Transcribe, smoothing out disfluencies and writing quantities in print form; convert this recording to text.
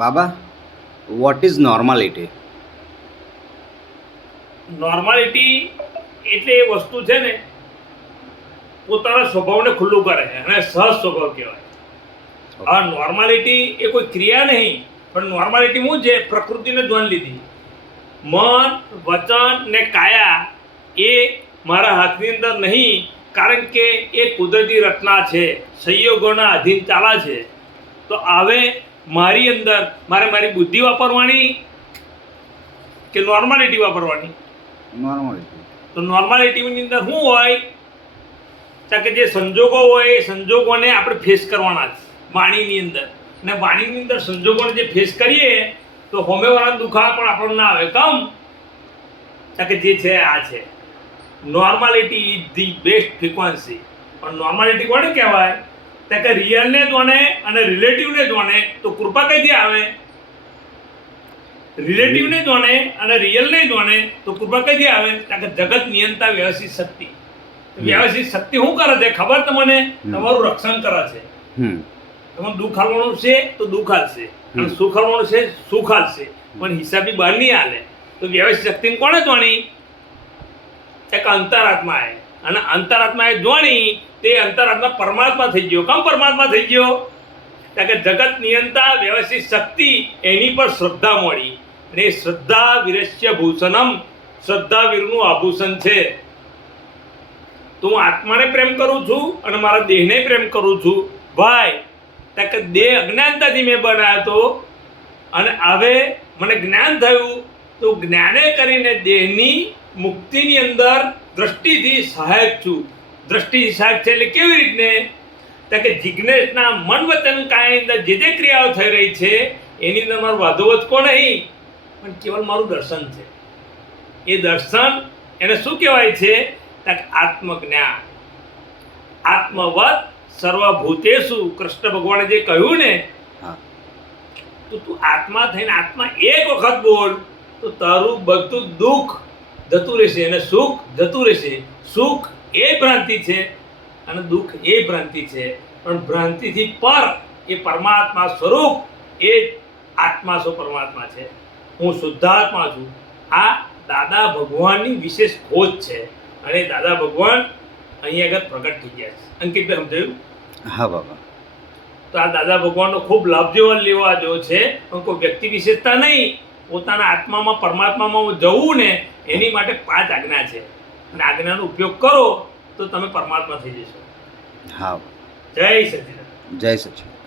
Baba, what is normality? Normality એટલે એ વસ્તુ છે ને પોતાના સ્વભાવને ખુલ્લું કરે અને સહજ સ્વભાવ કહેવાય. આ નોર્માલિટી એ કોઈ ક્રિયા નહીં, પણ નોર્માલિટી શું છે? પ્રકૃતિને ધ્યાન લીધી. મન, વચન ને કાયા એ મારા હાથની અંદર નહીં, કારણ કે એ કુદરતી રચના છે, સંયોગોના અધીન ચાલે છે. તો હવે મારી અંદર મારી બુદ્ધિ વાપરવાની કે નોર્માલિટી વાપરવાની? નોર્માલિટી. તો નોર્માલિટીની અંદર શું હોય કે જે સંજોગો હોય એ સંજોગોને આપણે ફેસ કરવાના છે વાણીની અંદર. અને વાણીની અંદર સંજોગોને જે ફેસ કરીએ તો હોમેવાળા દુખાવા પણ આપણને ના આવે. કમ કે જે છે આ છે normality is the best frequency. પણ નોર્માલિટી કોને કહેવાય? કે રિયલને જોણે અને રિલેટિવને જોણે તો કૃપા કઈથી આવે? રિલેટિવને જોણે અને રિયલને જોણે તો કૃપા કઈથી આવે? કે જગત નિયંતા વ્યવસ્થિત શક્તિ. વ્યવસ્થિત શક્તિ શું કરે છે ખબર તમને? તમારું રક્ષણ કરે છે. તમારે દુઃખ આવવાનું છે તો દુઃખ આવશે, અને સુખ આવવાનું છે સુખ આવશે, પણ હિસાબી બહાર નહીં હાલે. તો વ્યવસ્થિત શક્તિને કોણે જોણી? એક અંતરાત્માએ. અને અંતરાત્માએ જોણી તે અંતરાત્મા પરમાત્મા થઈ ગયો. કેમ પરમાત્મા થઈ ગયો? કારણ કે જગત નિયંતા વ્યવસ્થિત શક્તિ એની પર શ્રદ્ધા મળી. અને એ શ્રદ્ધા વિરસ્ય ભૂષણમ, શ્રદ્ધા વીરનું આભૂષણ છે. તો હું આત્માને પ્રેમ કરું છું અને મારા દેહને પ્રેમ કરું છું ભાઈ. કે દેહ અજ્ઞાનતાથી મેં બનાવ્યો હતો, અને હવે મને જ્ઞાન થયું તો જ્ઞાને કરીને દેહની મુક્તિની અંદર દ્રષ્ટિથી સહાયક છું. દ્રષ્ટિથી સહાયક છે એટલે કેવી રીતને? કે જિજ્ઞેસના મન વચન કાયની અંદર જે જે ક્રિયાઓ થઈ રહી છે એની અંદર મારું વાધોવચકો નહીં, પણ કેવલ મારું દર્શન છે. એ દર્શન એને શું કહેવાય છે? આત્મજ્ઞાન. આત્મવત સર્વભૂતેષુ. કૃષ્ણ ભગવાને જે કહ્યું ને, તો તું આત્મા થઈને આત્મા એક વખત બોલ તો તારું બધું દુઃખ જતું રહેશે અને સુખ જતું રહેશે. સુખ એ ભ્રાંતિ છે અને દુઃખ એ ભ્રાંતિ છે, પણ ભ્રાંતિથી પર એ પરમાત્મા સ્વરૂપ એ આત્મા સ્વ પરમાત્મા છે. હું શુદ્ધાત્મા છું. આ દાદા ભગવાનની વિશેષ ખોજ છે, અને દાદા ભગવાન અહીંયા આગળ પ્રગટ થઈ ગયા છે. અંકિતભાઈ સમજાયું? હા બાબા. તો આ દાદા ભગવાનનો ખૂબ લાભ જેવો લેવા જેવો છે, પણ કોઈ વ્યક્તિ વિશેષતા નહીં. પોતાના આત્મામાં પરમાત્મામાં જવું ને એની માટે 5 આજ્ઞા છે, અને આજ્ઞાનો ઉપયોગ કરો તો તમે પરમાત્મા થઈ જશો. હા. જય સચિદાનંદ. જય સચિદાનંદ.